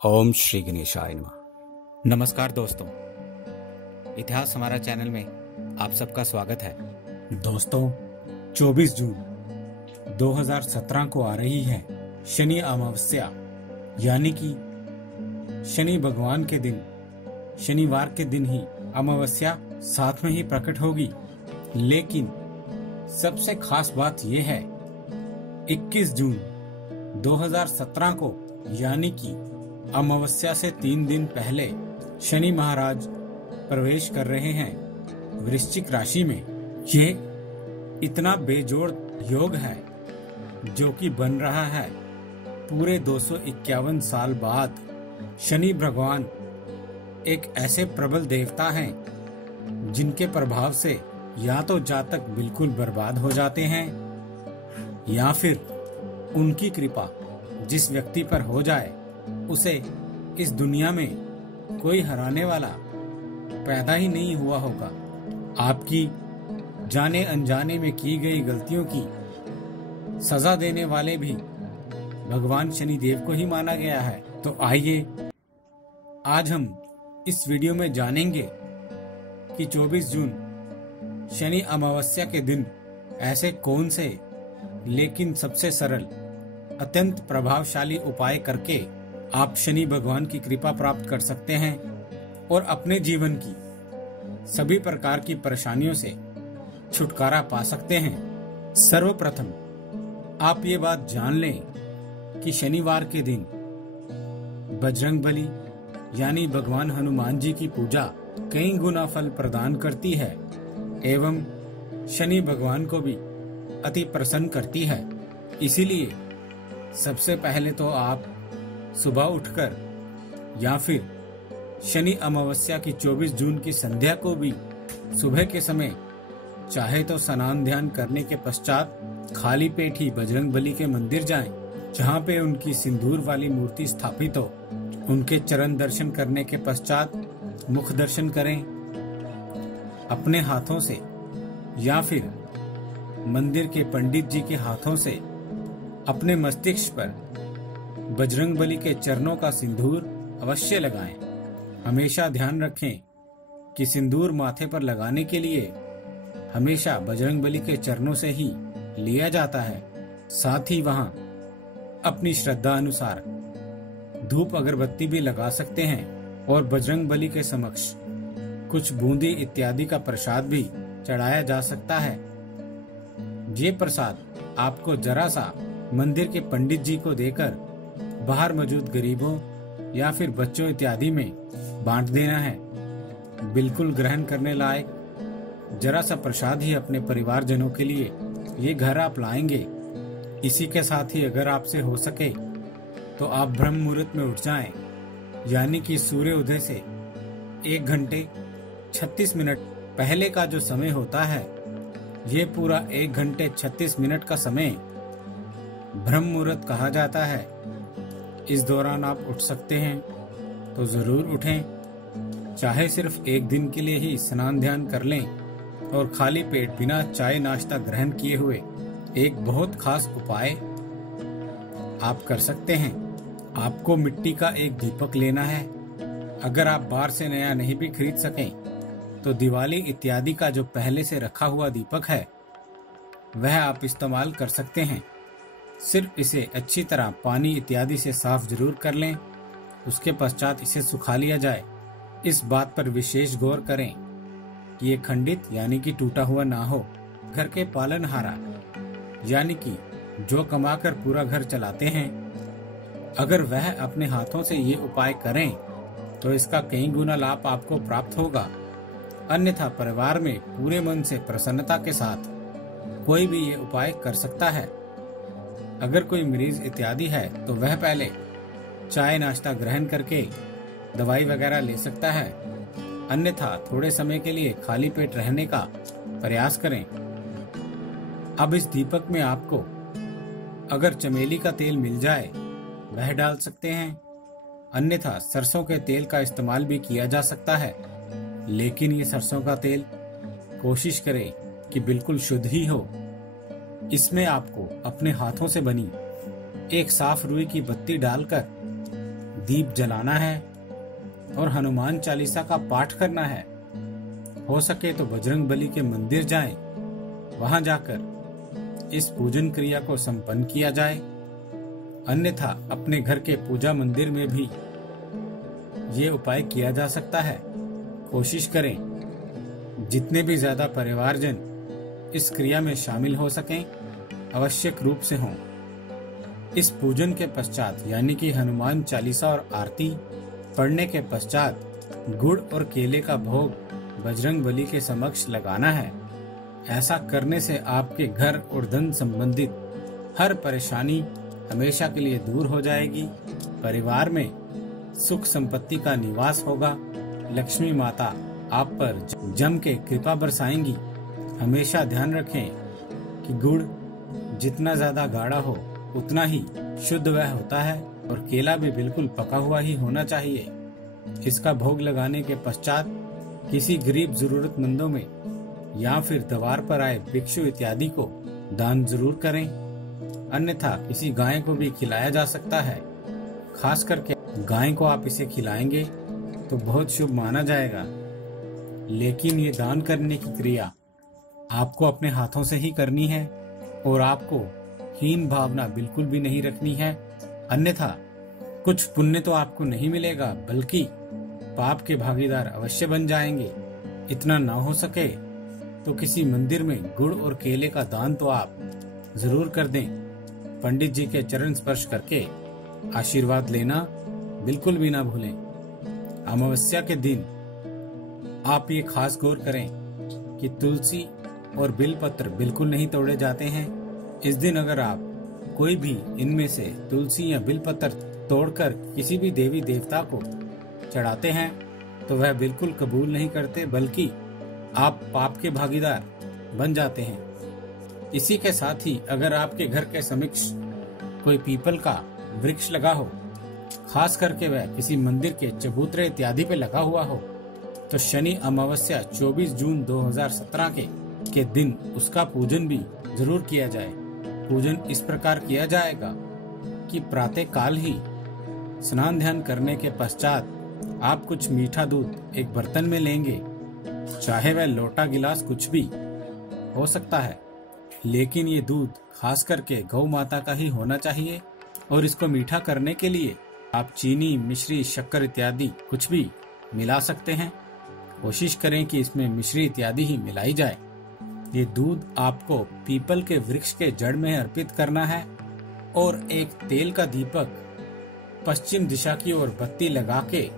ओम श्री गणेशाय नमः। नमस्कार दोस्तों, इतिहास हमारा चैनल में आप सबका स्वागत है। दोस्तों, 24 जून 2017 को आ रही है शनि अमावस्या, यानी कि शनि भगवान के दिन, शनिवार के दिन ही अमावस्या साथ में ही प्रकट होगी। लेकिन सबसे खास बात यह है 21 जून 2017 को, यानी कि अमावस्या से 3 दिन पहले शनि महाराज प्रवेश कर रहे हैं वृश्चिक राशि में। ये इतना बेजोड़ योग है जो कि बन रहा है पूरे 251 साल बाद। शनि भगवान एक ऐसे प्रबल देवता हैं जिनके प्रभाव से या तो जातक बिल्कुल बर्बाद हो जाते हैं या फिर उनकी कृपा जिस व्यक्ति पर हो जाए उसे इस दुनिया में कोई हराने वाला पैदा ही नहीं हुआ होगा। आपकी जाने अनजाने में की गई गलतियों की सजा देने वाले भी भगवान शनि देव को ही माना गया है। तो आइए आज हम इस वीडियो में जानेंगे कि 24 जून शनि अमावस्या के दिन ऐसे कौन से लेकिन सबसे सरल, अत्यंत प्रभावशाली उपाय करके आप शनि भगवान की कृपा प्राप्त कर सकते हैं और अपने जीवन की सभी प्रकार की परेशानियों से छुटकारा पा सकते हैं। सर्वप्रथम आप ये बात जान लें कि शनिवार के दिन बजरंगबली यानी भगवान हनुमान जी की पूजा कई गुना फल प्रदान करती है एवं शनि भगवान को भी अति प्रसन्न करती है। इसीलिए सबसे पहले तो आप सुबह उठकर या फिर शनि अमावस्या की 24 जून की संध्या को भी सुबह के समय चाहे तो स्नान ध्यान करने के पश्चात खाली पेट ही बजरंगबली के मंदिर जाएं, जहां पे उनकी सिंदूर वाली मूर्ति स्थापित हो। उनके चरण दर्शन करने के पश्चात मुख दर्शन करें। अपने हाथों से या फिर मंदिर के पंडित जी के हाथों से अपने मस्तिष्क पर बजरंगबली के चरणों का सिंदूर अवश्य लगाएं। हमेशा ध्यान रखें कि सिंदूर माथे पर लगाने के लिए हमेशा बजरंगबली के चरणों से ही लिया जाता है। साथ ही वहां अपनी श्रद्धा अनुसार धूप अगरबत्ती भी लगा सकते हैं और बजरंगबली के समक्ष कुछ बूंदी इत्यादि का प्रसाद भी चढ़ाया जा सकता है। ये प्रसाद आपको जरा सा मंदिर के पंडित जी को देकर बाहर मौजूद गरीबों या फिर बच्चों इत्यादि में बांट देना है। बिल्कुल ग्रहण करने लायक जरा सा प्रसाद ही अपने परिवारजनों के लिए ये घर आप लाएंगे। इसी के साथ ही अगर आपसे हो सके तो आप ब्रह्म मुहूर्त में उठ जाएं, यानी कि सूर्य उदय से 1 घंटे 36 मिनट पहले का जो समय होता है, ये पूरा 1 घंटे 36 मिनट का समय ब्रह्म मुहूर्त कहा जाता है। इस दौरान आप उठ सकते हैं तो जरूर उठें। चाहे सिर्फ 1 दिन के लिए ही स्नान ध्यान कर लें और खाली पेट बिना चाय नाश्ता ग्रहण किए हुए एक बहुत खास उपाय आप कर सकते हैं। आपको मिट्टी का एक दीपक लेना है। अगर आप बाहर से नया नहीं भी खरीद सकें तो दिवाली इत्यादि का जो पहले से रखा हुआ दीपक है वह आप इस्तेमाल कर सकते हैं। सिर्फ इसे अच्छी तरह पानी इत्यादि से साफ जरूर कर लें। उसके पश्चात इसे सुखा लिया जाए। इस बात पर विशेष गौर करें कि ये खंडित यानी कि टूटा हुआ ना हो। घर के पालनहारा यानी कि जो कमाकर पूरा घर चलाते हैं, अगर वह अपने हाथों से ये उपाय करें तो इसका कई गुना लाभ आपको प्राप्त होगा। अन्यथा परिवार में पूरे मन से प्रसन्नता के साथ कोई भी ये उपाय कर सकता है। अगर कोई मरीज इत्यादि है तो वह पहले चाय नाश्ता ग्रहण करके दवाई वगैरह ले सकता है, अन्यथा थोड़े समय के लिए खाली पेट रहने का प्रयास करें। अब इस दीपक में आपको अगर चमेली का तेल मिल जाए वह डाल सकते हैं, अन्यथा सरसों के तेल का इस्तेमाल भी किया जा सकता है। लेकिन ये सरसों का तेल कोशिश करें कि बिल्कुल शुद्ध ही हो। इसमें आपको अपने हाथों से बनी एक साफ रुई की बत्ती डालकर दीप जलाना है और हनुमान चालीसा का पाठ करना है। हो सके तो बजरंग बली के मंदिर जाएं, वहां जाकर इस पूजन क्रिया को संपन्न किया जाए। अन्यथा अपने घर के पूजा मंदिर में भी ये उपाय किया जा सकता है। कोशिश करें जितने भी ज्यादा परिवारजन इस क्रिया में शामिल हो सकें, आवश्यक रूप से हों। इस पूजन के पश्चात यानी कि हनुमान चालीसा और आरती पढ़ने के पश्चात गुड़ और केले का भोग बजरंग बली के समक्ष लगाना है। ऐसा करने से आपके घर और धन संबंधित हर परेशानी हमेशा के लिए दूर हो जाएगी। परिवार में सुख संपत्ति का निवास होगा। लक्ष्मी माता आप पर जम के कृपा बरसाएंगी। हमेशा ध्यान रखें कि गुड़ जितना ज्यादा गाढ़ा हो उतना ही शुद्ध वह होता है और केला भी बिल्कुल पका हुआ ही होना चाहिए। इसका भोग लगाने के पश्चात किसी गरीब जरूरतमंदों में या फिर द्वार पर आए भिक्षु इत्यादि को दान जरूर करें। अन्यथा किसी गाय को भी खिलाया जा सकता है। खास करके गाय को आप इसे खिलाएंगे तो बहुत शुभ माना जाएगा। लेकिन ये दान करने की क्रिया आपको अपने हाथों से ही करनी है और आपको हीन भावना बिल्कुल भी नहीं रखनी है। अन्यथा कुछ पुण्य तो आपको नहीं मिलेगा बल्कि पाप के भागीदार अवश्य बन जाएंगे। इतना ना हो सके तो किसी मंदिर में गुड़ और केले का दान तो आप जरूर कर दें। पंडित जी के चरण स्पर्श करके आशीर्वाद लेना बिल्कुल भी ना भूलें। अमावस्या के दिन आप ये खास गौर करें कि तुलसी और बिलपत्र बिल्कुल नहीं तोड़े जाते हैं। इस दिन अगर आप कोई भी इनमें से तुलसी या बिलपत्र तोड़कर किसी भी देवी देवता को चढ़ाते हैं तो वह बिल्कुल कबूल नहीं करते बल्कि आप पाप के भागीदार बन जाते हैं। इसी के साथ ही अगर आपके घर के समक्ष कोई पीपल का वृक्ष लगा हो, खास करके वह किसी मंदिर के चबूतरे इत्यादि पे लगा हुआ हो, तो शनि अमावस्या 24 जून 2017 के दिन उसका पूजन भी जरूर किया जाए। पूजन इस प्रकार किया जाएगा कि प्रातः काल ही स्नान ध्यान करने के पश्चात आप कुछ मीठा दूध एक बर्तन में लेंगे, चाहे वह लोटा गिलास कुछ भी हो सकता है, लेकिन ये दूध खास करके गौ माता का ही होना चाहिए। और इसको मीठा करने के लिए आप चीनी, मिश्री, शक्कर इत्यादि कुछ भी मिला सकते हैं। कोशिश करें कि इसमें मिश्री इत्यादि ही मिलाई जाए। ये दूध आपको पीपल के वृक्ष के जड़ में अर्पित करना है और एक तेल का दीपक पश्चिम दिशा की ओर बत्ती लगा के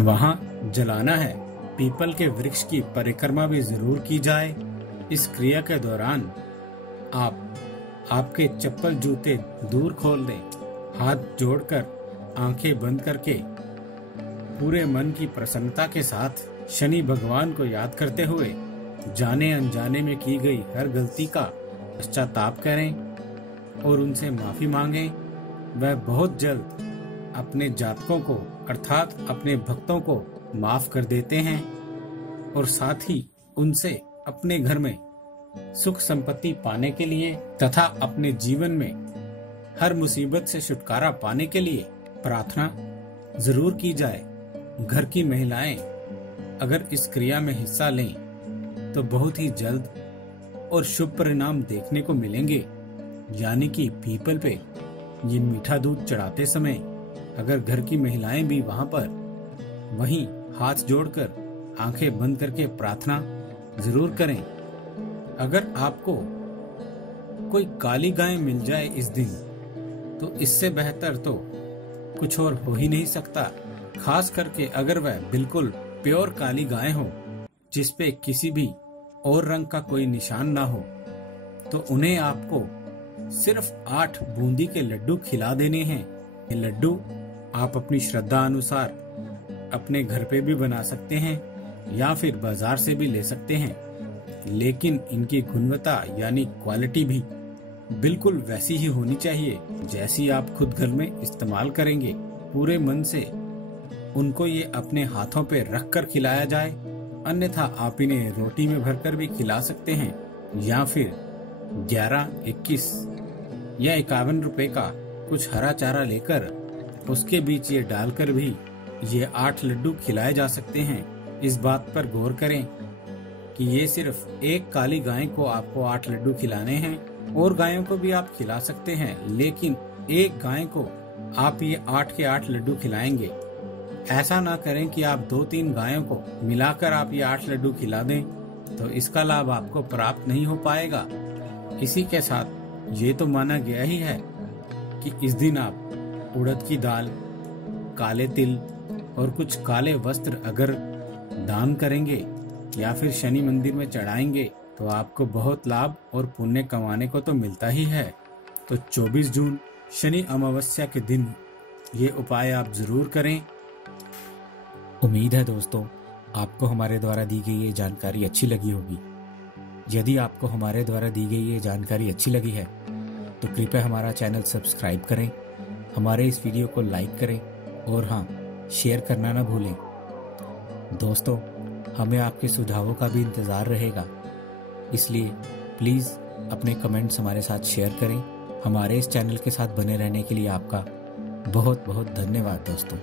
वहां जलाना है। पीपल के वृक्ष की परिक्रमा भी जरूर की जाए। इस क्रिया के दौरान आप आपके चप्पल जूते दूर खोल दें, हाथ जोड़कर आंखें बंद करके पूरे मन की प्रसन्नता के साथ शनि भगवान को याद करते हुए जाने अनजाने में की गई हर गलती का पश्चाताप करें और उनसे माफी मांगें। वह बहुत जल्द अपने जातकों को अर्थात अपने भक्तों को माफ कर देते हैं और साथ ही उनसे अपने घर में सुख संपत्ति पाने के लिए तथा अपने जीवन में हर मुसीबत से छुटकारा पाने के लिए प्रार्थना जरूर की जाए। घर की महिलाएं अगर इस क्रिया में हिस्सा लें तो बहुत ही जल्द और शुभ परिणाम देखने को मिलेंगे। यानी कि पीपल पे ये मीठा दूध चढ़ाते समय अगर घर की महिलाएं भी वहां पर वहीं हाथ जोड़कर आंखें बंद करके प्रार्थना जरूर करें। अगर आपको कोई काली गाय मिल जाए इस दिन तो इससे बेहतर तो कुछ और हो ही नहीं सकता। खास करके अगर वह बिल्कुल प्योर काली गाय हो जिसपे किसी भी और रंग का कोई निशान ना हो, तो उन्हें आपको सिर्फ 8 बूंदी के लड्डू खिला देने हैं। ये लड्डू आप अपनी श्रद्धा अनुसार अपने घर पे भी बना सकते हैं या फिर बाजार से भी ले सकते हैं, लेकिन इनकी गुणवत्ता यानी क्वालिटी भी बिल्कुल वैसी ही होनी चाहिए जैसी आप खुद घर में इस्तेमाल करेंगे। पूरे मन से उनको ये अपने हाथों पे रख कर खिलाया जाए। अन्यथा आप इन्हें रोटी में भरकर भी खिला सकते हैं या फिर 11, 21 या 51 रुपए का कुछ हरा चारा लेकर उसके बीच ये डालकर भी ये 8 लड्डू खिलाए जा सकते हैं। इस बात पर गौर करें कि ये सिर्फ एक काली गाय को आपको 8 लड्डू खिलाने हैं, और गायों को भी आप खिला सकते हैं, लेकिन एक गाय को आप ये 8 के 8 लड्डू खिलाएंगे। ऐसा ना करें कि आप 2-3 गायों को मिलाकर आप ये 8 लड्डू खिला दें, तो इसका लाभ आपको प्राप्त नहीं हो पाएगा। इसी के साथ ये तो माना गया ही है कि इस दिन आप उड़द की दाल, काले तिल और कुछ काले वस्त्र अगर दान करेंगे या फिर शनि मंदिर में चढ़ाएंगे तो आपको बहुत लाभ और पुण्य कमाने को तो मिलता ही है। तो 24 जून शनि अमावस्या के दिन ये उपाय आप जरूर करें। उम्मीद है दोस्तों आपको हमारे द्वारा दी गई ये जानकारी अच्छी लगी होगी। यदि आपको हमारे द्वारा दी गई ये जानकारी अच्छी लगी है तो कृपया हमारा चैनल सब्सक्राइब करें, हमारे इस वीडियो को लाइक करें और हाँ, शेयर करना ना भूलें। दोस्तों, हमें आपके सुझावों का भी इंतज़ार रहेगा, इसलिए प्लीज़ अपने कमेंट्स हमारे साथ शेयर करें। हमारे इस चैनल के साथ बने रहने के लिए आपका बहुत बहुत धन्यवाद दोस्तों।